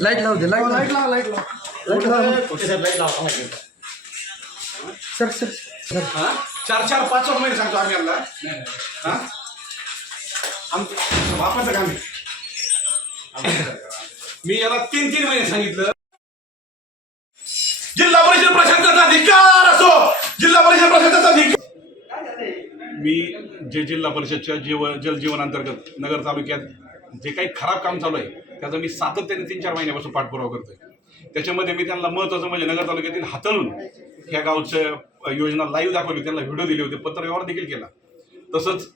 Light लावू दे light light लाव. लाइट लाव सर सर सर. हा? चार चार पाच पाच महिने सांगतो आम्ही यांना. हा? आमचं बापाचं काम आहे. मी याला तीन तीन महिने सांगितलं. जिल्हा परिषद प्रशासनाचा अधिकार असो जिल्हा परिषद प्रशासनाचा अधिकार मी जे जिल्हा परिषदच्या जीव जलजीवन अंतर्गत नगर तालुक्यात जे काही खराब काम चालू आहे त्याचा मी सातत्याने तीन चार महिन्यापासून पाठपुरावा करतोय. त्याच्यामध्ये मी त्यांना महत्त्वाचं म्हणजे नगर तालुक्यातील हातळून ह्या गावचं योजना लाईव्ह दाखवली त्यांना व्हिडिओ दिले होते पत्रव्यवहार देखील केला. तसंच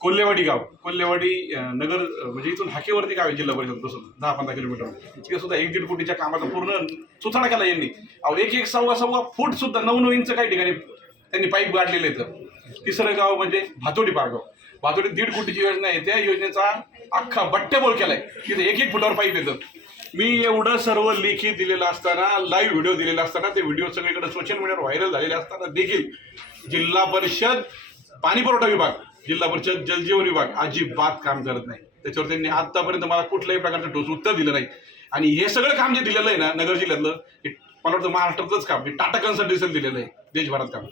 कोल्हेवाडी गाव कोल्हेवाडी नगर म्हणजे इथून हाकेवरती गाव आहे जिल्हा परिषदपासून दहा पंधरा किलोमीटर. तिथे सुद्धा एक दीड कोटीच्या कामाचा पूर्ण सुथाडा केला यांनी. अहो एक एक सव्वा सव्वा फूट सुद्धा नऊ नऊ इंच काही ठिकाणी त्यांनी पाईप गाडलेले आहेत. तिसरं गाव म्हणजे भातोडी पारगाव भातोडी दीड कोटीची योजना आहे. त्या योजनेचा अख्खा बट्ट्याबोळ केलाय. तिथे एक एक फुटावर पाईप येतात. मी एवढं सर्व लेखी दिलेलं असताना लाईव्ह व्हिडिओ दिलेला असताना ते व्हिडिओ सगळीकडे सोशल मीडियावर व्हायरल झालेले असताना देखील जिल्हा परिषद पाणी पुरवठा विभाग जिल्हा परिषद जलजीवन विभाग अजिबात काम करत नाही. त्याच्यावर त्यांनी आतापर्यंत मला कुठल्याही प्रकारचं ठोस उत्तर दिलं नाही. आणि हे सगळं काम जे दिलेलं आहे ना नगर जिल्ह्यातलं मला वाटतं महाराष्ट्रातलंच काम टाटा कन्सल्टन्सीला दिलेलं आहे देशभरात काम.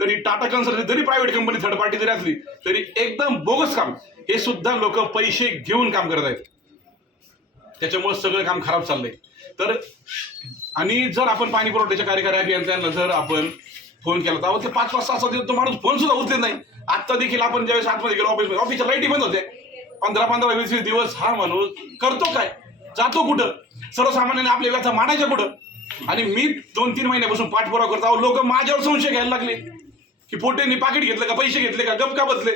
तरी टाटा कन्सल्टन्सी जरी प्रायव्हेट कंपनी थर्ड पार्टी जरी असली तरी एकदम बोगस काम. हे सुद्धा लोक पैसे घेऊन काम करत आहेत. त्याच्यामुळे सगळं काम खराब चाललंय. तर आणि जर आपण पाणी पुरवठ्याच्या कार्यकारी अभियंत्यांना जर आपण फोन केला तर ते पाच पाच सहा दिवस तो माणूस फोन सुद्धा उचलत नाही. आत्ता देखील आपण ज्यावेळेस आतमध्ये गेलो ऑफिस ऑफिसच्या लाईटी बंद होते. पंधरा पंधरा वीस वीस दिवस हा माणूस करतो काय? जातो कुठं? सर्वसामान्याने आपल्या व्यथा मांडायच्या कुठं? आणि मी दोन तीन महिन्यापासून पाठपुरावा करतो लोक माझ्यावर संशय घ्यायला लागले. की पोटेंनी पाकिट घेतलं का पैसे घेतले का गप का बसले?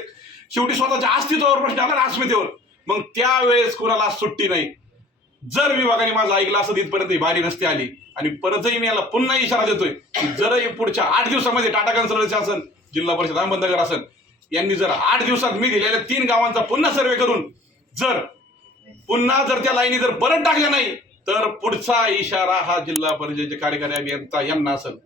शेवटी स्वतःच्या अस्तित्वावर प्रश्न आला ना अस्मितेवर मग त्यावेळेस कोणाला सुट्टी नाही. जर विभागाने माझं ऐकलं असं तिथपर्यंत ही बारी नसते आली. आणि परतही मी याला पुन्हा इशारा देतोय की जर पुढच्या आठ दिवसामध्ये टाटा कन्सल्टन्सी असन जिल्हा परिषद अहमदनगर असन यांनी जर आठ दिवसात मी दिलेल्या तीन गावांचा पुन्हा सर्वे करून जर पुन्हा जर त्या लाईनी जर परत टाकल्या नाही तर पुढचा इशारा हा जिल्हा परिषदेचे कार्यकारी अभियंता यांना असेल.